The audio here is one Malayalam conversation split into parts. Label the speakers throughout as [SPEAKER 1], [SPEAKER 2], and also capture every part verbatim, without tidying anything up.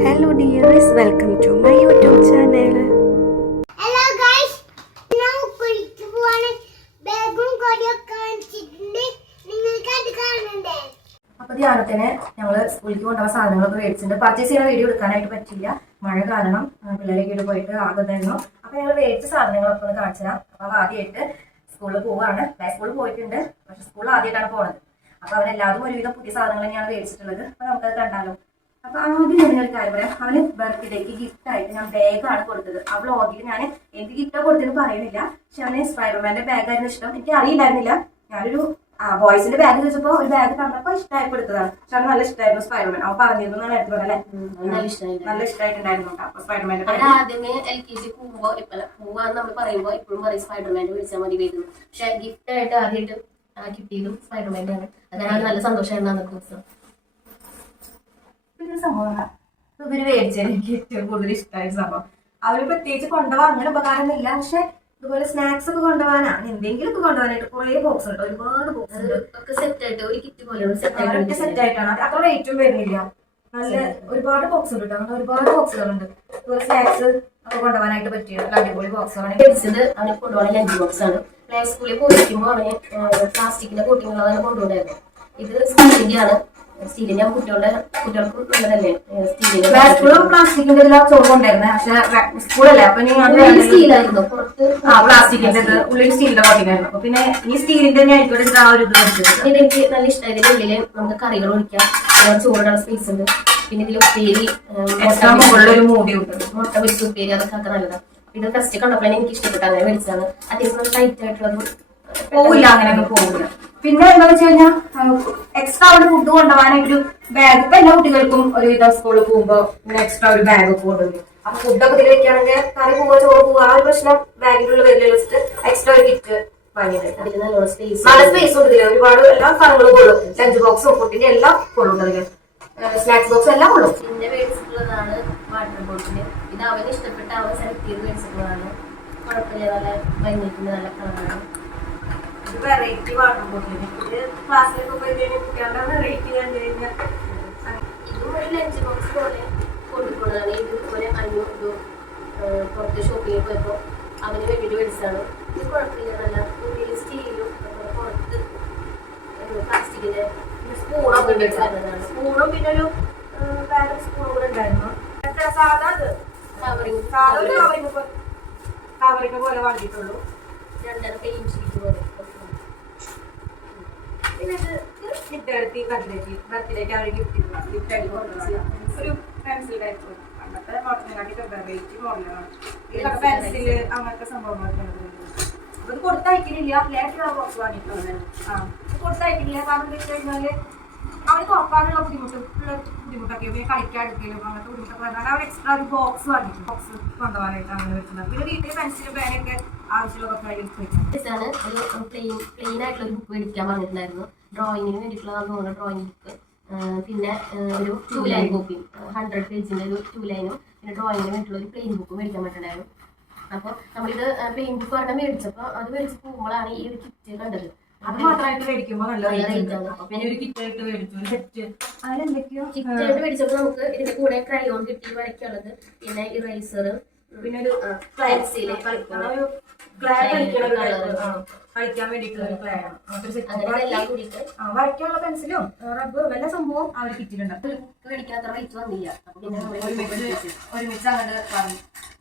[SPEAKER 1] Hello dears, welcome to my YouTube channel.
[SPEAKER 2] Hello guys, now കുളിച്ചു പോവാണ്. ബാഗും കൊടിയൊക്കെ വാങ്ങിച്ചിട്ടുണ്ട്. നിങ്ങൾക്ക് അത് കാണണ്ടേ?
[SPEAKER 3] അപ്പൊ ധ്യാനത്തിന് ഞങ്ങള് സ്കൂളിലേക്ക് കൊണ്ടുപോകാൻ സാധനങ്ങളൊക്കെ മേടിച്ചിട്ടുണ്ട്. പർച്ചേസ് ചെയ്യുന്ന വീഡിയോ എടുക്കാനായിട്ട് പറ്റില്ല, മഴ കാരണം പിള്ളേരൊക്കെ പോയിട്ട് ആകുന്നായിരുന്നു. അപ്പൊ ഞങ്ങൾ മേടിച്ച സാധനങ്ങളൊക്കെ ഒന്ന് കാണിച്ചു തരാം. അപ്പൊ ആദ്യമായിട്ട് സ്കൂളിൽ പോവാണ്. പ്ലേ സ്കൂളിൽ പോയിട്ടുണ്ട്, പക്ഷെ സ്കൂളിൽ ആദ്യമായിട്ടാണ് പോണത്. അപ്പൊ അവരെല്ലാവരും ഒരുവിധം പുതിയ സാധനങ്ങൾ തന്നെയാണ് മേടിച്ചിട്ടുള്ളത്. അപ്പൊ നമുക്കത് കണ്ടാലോ. അപ്പൊ ആദ്യം ഞാനൊരു കാര്യം പറയാം. അവന് ബർത്ത്ഡേക്ക് ഗിഫ്റ്റ് ആയിട്ട് ഞാൻ ബാഗാണ് കൊടുത്തത്. ആ വ്ളോഗിൽ ഞാൻ എന്ത് ഗിഫ്റ്റാ കൊടുത്തതെന്ന് പറയുന്നില്ല, പക്ഷെ അവന് സ്പൈഡർമാന്റെ ബാഗായിരുന്നു ഇഷ്ടം. എനിക്ക് അറിയില്ലായിരുന്നില്ല. ഞാനൊരു ബോയ്സിന്റെ ബാഗ് ചോദിച്ചപ്പോ ഒരു ബാഗ് കണ്ടപ്പോ ഇഷ്ടമായപ്പോ എടുത്തതാണ്. പക്ഷെ അവന് നല്ല ഇഷ്ടമായിരുന്നു സ്പൈഡർമാൻ. അവൻ പറഞ്ഞിരുന്നു എന്നാണ് എടുത്തു പറഞ്ഞല്ലേ, നല്ല ഇഷ്ടമായിട്ടുണ്ടായിരുന്നു അപ്പൊ സ്പൈഡർമാന്റെ ബാഗ്.
[SPEAKER 4] ആദ്യമേ എൽ കെ ജി പോകുമ്പോ പോവാന്ന് നമ്മൾ പറയുമ്പോ ഇപ്പോഴും പറയും സ്പൈഡർമാനെ വിളിച്ചാൽ മതി വരുന്നു. പക്ഷെ ഗിഫ്റ്റ് ആയിട്ട് ആദ്യമായിട്ട് കിട്ടിയതും സ്പൈഡർമാന്റെ ആണ്. അതാണ് നല്ല സന്തോഷമായിരുന്നു അന്നത്തെ ദിവസം.
[SPEAKER 3] പിന്നെ സംഭവം ഇവര് മേടിച്ചത് എനിക്ക് ഏറ്റവും കൂടുതൽ ഇഷ്ടമായ സംഭവം. അവര് പ്രത്യേകിച്ച് കൊണ്ടുപോകാൻ അങ്ങനെ ഉപകാരമൊന്നുമില്ല, പക്ഷെ ഇതുപോലെ സ്നാക്സ് ഒക്കെ കൊണ്ടുപോകാനാണ്, എന്തെങ്കിലും ഒക്കെ കൊണ്ടുപോകാനായിട്ട് കുറെ ബോക്സ് ഉണ്ട്, ഒരുപാട് ബോക്സ് ഉണ്ട്.
[SPEAKER 4] സെറ്റ് ആയിട്ട് ഒരു കിറ്റ് പോലെ
[SPEAKER 3] സെറ്റ് ആയിട്ടാണ്, അത്ര റേറ്റും വരുന്നില്ല. നല്ല ഒരുപാട് ബോക്സ് ഉണ്ട് കേട്ടോ, അങ്ങനെ ഒരുപാട് ബോക്സുകളുണ്ട്. ഇതുപോലെ സ്നാക്സ് ഒക്കെ കൊണ്ടുപോകാനായിട്ട് പറ്റിയ അടിപൊളി ബോക്സുകളാണ്
[SPEAKER 4] മേടിച്ചത്. അവനെ കൊണ്ടുപോകാൻ ലഞ്ച് ബോക്സ് ആണ്. പ്ലേ സ്കൂളിൽ പോയിരിക്കുമ്പോൾ അവന് പ്ലാസ്റ്റിക്കിന്റെ കോട്ടിങ്ങുള്ളതാണ് കൊണ്ടുപോകായിരുന്നു. ഇത് സ്റ്റീലിന്റെ ആണ്. സ്റ്റീലിന്റെ കുട്ടികളുടെ കുട്ടികൾക്ക് നല്ലതല്ലേ സ്റ്റീലിന്റെ.
[SPEAKER 3] പ്ലാസ്റ്റിക്കിന്റെ എല്ലാം ചോറ് കൊണ്ടായിരുന്നു, പക്ഷെ സ്കൂളല്ലേ അപ്പൊ
[SPEAKER 4] സ്റ്റീലായിരുന്നു പുറത്ത്.
[SPEAKER 3] ആ പ്ലാസ്റ്റിക്കിന്റെ ഉള്ളിൽ സ്റ്റീലിന്റെ കോട്ടിങ്ങായിരുന്നു. അപ്പൊ പിന്നെ ഈ സ്റ്റീലിന്റെ തന്നെ ആയിരിക്കും ആ ഒരു ഇത് വെച്ചത്.
[SPEAKER 4] ഇതെനിക്ക് നല്ല ഇഷ്ടമായി. ഇതിന്റെ ഉള്ളില് നമുക്ക് കറികൾ ഒഴിക്കാം, ചോറിടാൻ സ്പേസ് ഉണ്ട്. പിന്നെ ഇതിൽ ഉപ്പേരി,
[SPEAKER 3] മുകളിലൊരു മൂടിയുണ്ട്,
[SPEAKER 4] മുട്ട പൊരിച്ച ഉപ്പേരി, അതൊക്കെ ഒക്കെ നല്ലതാണ്. ഇത് ഫസ്റ്റ് കണ്ടപ്പോഴാണ് എനിക്ക് ഇഷ്ടപ്പെട്ടു, അങ്ങനെ മേടിച്ചതാണ്. അത്യാവശ്യം ടൈറ്റ് ആയിട്ടുള്ളത്
[SPEAKER 3] പോവില്ല, അങ്ങനെ അങ്ങ് പോവില്ല. പിന്നെ എന്താ വെച്ച് കഴിഞ്ഞാൽ എക്സ്ട്രാ ഒരു ഫുഡ് കൊണ്ടുപോകാനായിട്ടൊരു ബാഗ്. ഇപ്പൊ എല്ലാ കുട്ടികൾക്കും ഒരുവിധം സ്കൂളിൽ പോകുമ്പോ എക്സ്ട്രാ ഒരു ബാഗ് ഒക്കെ കൊണ്ടുപോയി. അപ്പൊ ഫുഡൊക്കെ ഇതിൽ വെക്കുകയാണെങ്കിൽ കറി പോവുക ചോറ് പോവുക ആ ഒരു പ്രശ്നം ബാഗിലുള്ള വലിയ വെച്ചിട്ട് എക്സ്ട്രാ ഒരു കിറ്റ് വാങ്ങിയിട്ടുണ്ട്.
[SPEAKER 4] നല്ല സ്പേസ്
[SPEAKER 3] നല്ല സ്പേസ് ഉണ്ട് ഇതില്, ഒരുപാട് എല്ലാ സാധനങ്ങളും കൊള്ളും. ലഞ്ച് ബോക്സും ഫുഡിന്റെ എല്ലാം കൊള്ളും, അതില് സ്നാക്സ് ബോക്സ് എല്ലാം കൊള്ളും.
[SPEAKER 4] പിന്നെ മേടിച്ചിട്ടുള്ളതാണ് വാട്ടർ ബോട്ടില്. ഇത് അവന് ഇഷ്ടപ്പെട്ട അവൻ സെലക്ട് ചെയ്ത് മേടിച്ചിട്ടുള്ളതാണ്. കുഴപ്പമില്ല, നല്ല ഭംഗിയിട്ടുണ്ട്, നല്ല കളറാണ്.
[SPEAKER 3] വെറൈറ്റി വാട്ടർ ബോട്ടിൽ ക്ലാസ്സിലൊക്കെ പോയി കഴിഞ്ഞാൽ കുട്ടികളുടെ വെറൈറ്റി കണ്ടു കഴിഞ്ഞാൽ
[SPEAKER 4] ഇതും ഒരു ലഞ്ച് ബോക്സ് പോലെ കൊണ്ടുപോകുന്നതാണ്. ഇതുപോലെ അനു ഒരു പുറത്ത് ഷോപ്പിങ്ങിൽ പോയപ്പോൾ അവന് വേണ്ടിയിട്ട് മേടിച്ചതാണ്. ഇത് കുഴപ്പമില്ല, നല്ല ഉള്ളിൽ സ്റ്റീലും പുറത്ത് പ്ലാസ്റ്റിക്കിന്റെ
[SPEAKER 3] സ്പൂണൊക്കെ ഉണ്ടായിരുന്നു. സ്പൂണും പിന്നെ ഒരു വേറെ സ്പൂണും കൂടെ ഉണ്ടായിരുന്നു. സാധാ കവറിങ് സാധാ ഒരു കവറിങ് കവറിങ് പോലെ വാങ്ങിയിട്ടുള്ളൂ.
[SPEAKER 4] രണ്ടര പെയിൻ ഷീറ്റ് പോലെ.
[SPEAKER 3] പിന്നെ ഇത് ഗിഫ്റ്റ് ബർത്ത്ഡേക്ക് ബർത്ത്ഡേക്ക് അവർ ഗിഫ്റ്റ് ഗിഫ്റ്റ് ആയിട്ട് കൊണ്ടുവന്നത് ഒരു പെൻസിൽ ടൈപ്പ്. അങ്ങനത്തെ മോഡലിനെക്കാട്ടി വെറൈറ്റി മോഡലാണ്. ഇതൊക്കെ പെൻസില് അങ്ങനത്തെ സംഭവങ്ങളൊക്കെ ഇത് കൊടുത്തയക്കുന്നില്ല. ലേറ്റ് ബോക്സ് വാങ്ങിയിട്ടുള്ളത് ആ ഇത് കൊടുത്തയക്കുന്നില്ല. കാരണം എന്താ വെച്ച് കഴിഞ്ഞാല് അവന് തുറക്കാനുള്ള ബുദ്ധിമുട്ട് ബുദ്ധിമുട്ടൊക്കെ പിന്നെ കളിക്കാൻ എടുക്കലും അങ്ങനത്തെ ബുദ്ധിമുട്ടൊക്കെ പറഞ്ഞാൽ അവർ എക്സ്ട്രാ ഒരു ബോക്സ് വാങ്ങിച്ചു. ബോക്സ് കൊണ്ടുപോകാനായിട്ട് അങ്ങനെ വെച്ചിട്ടുണ്ട്. പിന്നെ വീട്ടിൽ പെൻസിൽ പേനൊക്കെ ആവശ്യമൊക്കെ
[SPEAKER 4] ആണ്. ഒരു പ്ലെയിൻ പ്ലെയിൻ ആയിട്ടുള്ള ഒരു ബുക്ക് മേടിക്കാൻ പറഞ്ഞിട്ടുണ്ടായിരുന്നു. ഡ്രോയിങ്ങിന് വേണ്ടിയിട്ടുള്ളതാണ് തോന്നുന്നത്, ഡ്രോയിങ് ബുക്ക്. പിന്നെ ഒരു ടു ലൈൻ കോപ്പി ഹൺഡ്രഡ് പേജിന്റെ ഒരു ടു ലൈനും പിന്നെ ഡ്രോയിങ്ങിന് വേണ്ടിയിട്ടുള്ള ഒരു പ്ലെയിൻ ബുക്ക് മേടിക്കാൻ പറ്റുന്നുണ്ടായിരുന്നു. അപ്പോൾ നമ്മളിത് പ്ലെയിൻ ബുക്ക് പറഞ്ഞാൽ മേടിച്ചപ്പോൾ അത് മേടിച്ച് പോകുമ്പോഴാണ് ഈ ഒരു കിറ്റ് കണ്ടത്.
[SPEAKER 3] അത് മാത്രമായിട്ട് മേടിക്കുമ്പോൾ നല്ല റേറ്റ് ആണ്. പിന്നെ ഒരു കിറ്റ് ആയിട്ട് മേടിച്ചു, ഒരു സെറ്റ് അതിലെന്തൊക്കെയോ
[SPEAKER 4] കിറ്റ് ആയിട്ട് മേടിച്ചപ്പോൾ നമുക്ക് ഇതിന്റെ കൂടെ ക്രയോൺ കിട്ടി വരയ്ക്കുള്ളത്, പിന്നെ ഇറേസർ, പിന്നെ ഒരു പെൻസിൽ
[SPEAKER 3] കളിക്കാൻ വേണ്ടിയിട്ടുള്ള ഒരു ക്ലേ വരയ്ക്കാനുള്ള പെൻസിലും റബ്ബറും എല്ലാ സംഭവം അവർ കിറ്റിലുണ്ട്.
[SPEAKER 4] മേടിക്കാൻ അത്ര റേറ്റ് വന്നില്ല. പിന്നെ
[SPEAKER 3] ഒരുമിച്ച് അങ്ങോട്ട് വാങ്ങി.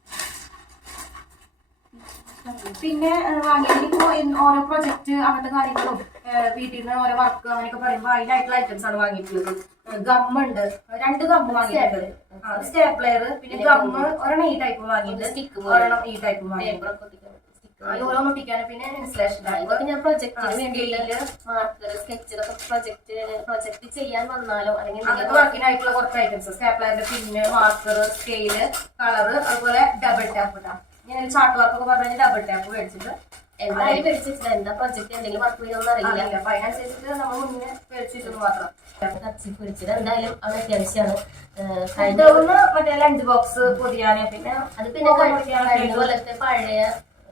[SPEAKER 3] പിന്നെ വാങ്ങിയിപ്പോ ഓരോ പ്രൊജക്ട് അങ്ങനത്തെ കാര്യങ്ങളും വീട്ടിൽ നിന്ന് ഓരോ വർക്ക് അങ്ങനെയൊക്കെ പറയുമ്പോൾ അതിനായിട്ടുള്ള ഐറ്റംസ് ആണ് വാങ്ങിയിട്ടുള്ളത്. ഗമ്മുണ്ട്, രണ്ട് ഗമ്മ് വാങ്ങിയിട്ടുണ്ട്, സ്റ്റേപ്ലെയർ, പിന്നെ ഗമ്മ് ഒരെണ്ണം ഈ ടൈപ്പ് വാങ്ങിയിട്ട് ഒരെണ്ണം ഈ ടൈപ്പ് വാങ്ങിയിട്ട് ഓരോന്നും ഒട്ടിക്കാനും പിന്നെ ഇൻസ്റ്റലേഷൻ.
[SPEAKER 4] ഞാൻ പ്രൊജക്ടിന് വേണ്ടിയിട്ട് മാർക്കർ, സ്കെച്ച്, പ്രൊജക്ട് പ്രൊജക്ട് ചെയ്യാൻ വന്നാലോ അല്ലെങ്കിൽ
[SPEAKER 3] അങ്ങനത്തെ വർക്കിനായിട്ടുള്ള കുറച്ച് ഐറ്റംസ് സ്റ്റാപ്ലറിന്റെ പിന്ന്, മാർക്കർ, സ്കെയില്, കളറ്, അതുപോലെ ഡബിൾ ടാപ്പ് ഇട്ടാ. ഞാൻ ചാർട്ട് വർക്കൊക്കെ പറഞ്ഞു ഡബിൾ ടാപ്പ് മേടിച്ചിട്ട്
[SPEAKER 4] എന്തായാലും മേടിച്ചിട്ടില്ല. എന്താ പ്രൊജക്ട് എന്തെങ്കിലും വർക്ക് ചെയ്യുമെന്ന് അറിയില്ല.
[SPEAKER 3] അപ്പൊ അതിനനുസരിച്ചിട്ട് നമ്മൾ മുന്നേ മേടിച്ചിട്ട് മാത്രം
[SPEAKER 4] കച്ചിപ്പ് മേടിച്ചത് എന്തായാലും അത് അത്യാവശ്യമാണ്.
[SPEAKER 3] മറ്റേ ലഞ്ച് ബോക്സ് പൊതിയാന്, പിന്നെ
[SPEAKER 4] അത് പിന്നെ കഴിഞ്ഞ കൊല്ലത്തെ പഴയ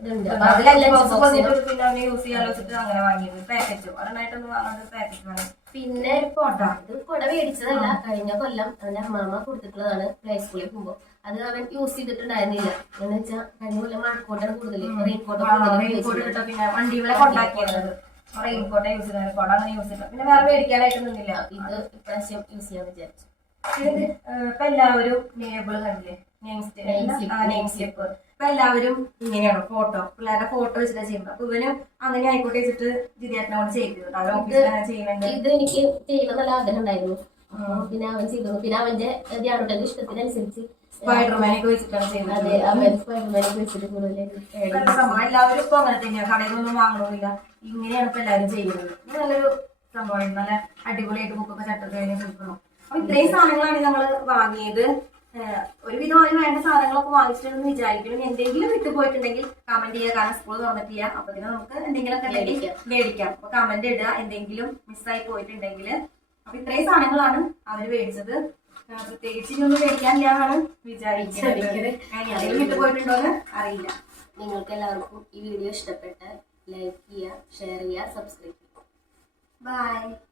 [SPEAKER 4] ഇതുണ്ട്. അപ്പൊ അത് ലഞ്ച് ബോക്സിന്
[SPEAKER 3] പിന്നെ അവന് യൂസ് ചെയ്യാൻ വെച്ചിട്ട് അങ്ങനെ വാങ്ങിയത് പാക്കറ്റ് ഒരെണ്ണമായിട്ടൊന്നും വാങ്ങാതെ പാക്കറ്റ് വാങ്ങി.
[SPEAKER 4] പിന്നെ കൊട ഇത് കൊട മേടിച്ചതല്ല, കഴിഞ്ഞ കൊല്ലം അവന്റെ അമ്മാമ്മ കൊടുത്തിട്ടുള്ളതാണ് പ്ലേ സ്കൂളിൽ പോകുമ്പോ. അത് അവൻ യൂസ് ചെയ്തിട്ടുണ്ടായിരുന്നില്ല. എന്ന് വെച്ചാൽ കഴിഞ്ഞ കൊല്ലം മഴക്കോട്ടാണ് കൂടുതൽ, റെയിൻകോട്ട്
[SPEAKER 3] റെയിൻകോട്ട് ഇട്ട പിന്നെ വണ്ടികളെ കൊണ്ടാക്കിയത് റെയിൻകോട്ടെ യൂസ് ചെയ്യുന്നത്, കൊട അങ്ങനെ യൂസ് ചെയ്ത പിന്നെ വേറെ മേടിക്കാനായിട്ട് നിന്നില്ല.
[SPEAKER 4] ഇത് ഇപ്രാവശ്യം യൂസ് ചെയ്യാൻ വിചാരിച്ചു.
[SPEAKER 3] ഇത് ഇപ്പൊ എല്ലാവരും നേബിള് കണ്ടില്ലേ, നെയിം സ്ലിപ്പ്. ഇപ്പൊ എല്ലാവരും ഇങ്ങനെയാണോ ഫോട്ടോ, പിള്ളേരുടെ ഫോട്ടോ വെച്ചിട്ടാണ് ചെയ്യുന്നത്. അപ്പൊ ഇവനും അങ്ങനെ ആയിക്കോട്ടെ വെച്ചിട്ട് ജിതിയേട്ടനെ കൊണ്ട് ചെയ്തിട്ടുണ്ട്. അവർ ഓഫീസിൽ അങ്ങനെ ചെയ്യുന്നുണ്ട്.
[SPEAKER 4] ഇത് എനിക്ക് ചെയ്യുന്ന നല്ല ആഗ്രഹം ഉണ്ടായിരുന്നു. പിന്നെ അവൻ ചെയ്തു. പിന്നെ അവന്റെ ധ്യാനത്തിന്റെ ഇഷ്ടത്തിനനുസരിച്ച്
[SPEAKER 3] സ്പൈഡർമാനൊക്കെ വെച്ചിട്ടാണ് ചെയ്യുന്നത്.
[SPEAKER 4] അതെ, അവൻ സ്പൈഡർമാനൊക്കെ വെച്ചിട്ട് കൂടുതൽ
[SPEAKER 3] സംഭവം എല്ലാവരും ഇപ്പൊ അങ്ങനെ തന്നെയാണ്, കടയിൽ നിന്നും വാങ്ങണമെന്നില്ല, ഇങ്ങനെയാണ് ഇപ്പൊ എല്ലാവരും ചെയ്യുന്നത്. ഇത് നല്ലൊരു സംഭവമാണ്, നല്ല അടിപൊളിയായിട്ട് ബുക്കൊക്കെ ചട്ടൊക്കെ കഴിഞ്ഞ് കൊടുക്കണം. അപ്പൊ ഇത്രയും സാധനങ്ങളാണ് ഞങ്ങൾ വാങ്ങിയത്. ഒരുവിധം അതിന് വേണ്ട സാധനങ്ങളൊക്കെ വാങ്ങിച്ചിട്ടുണ്ടെന്ന് വിചാരിക്കണം. എന്തെങ്കിലും വിട്ടുപോയിട്ടുണ്ടെങ്കിൽ കമന്റ് ചെയ്യുക, കാരണം സ്കൂൾ തുറന്നിട്ടില്ല. അപ്പൊ ഇതിന് നമുക്ക് എന്തെങ്കിലുമൊക്കെ ഉണ്ടെങ്കിൽ മേടിക്കാം. അപ്പൊ കമന്റ് ഇടുക എന്തെങ്കിലും മിസ്സായി പോയിട്ടുണ്ടെങ്കിൽ. അപ്പൊ ഇത്രയും സാധനങ്ങളാണ് അവര് മേടിച്ചത്. പ്രത്യേകിച്ച് ഒന്നും മേടിക്കാനില്ല എന്നാണ് വിചാരിക്കുന്നത്. എന്തെങ്കിലും വിട്ടുപോയിട്ടുണ്ടോന്ന് അറിയില്ല.
[SPEAKER 4] നിങ്ങൾക്ക് എല്ലാവർക്കും ഈ വീഡിയോ ഇഷ്ടപ്പെട്ടാൽ ലൈക്ക് ചെയ്യുക, ഷെയർ ചെയ്യുക, സബ്സ്ക്രൈബ് ചെയ്യുക.
[SPEAKER 3] ബൈ.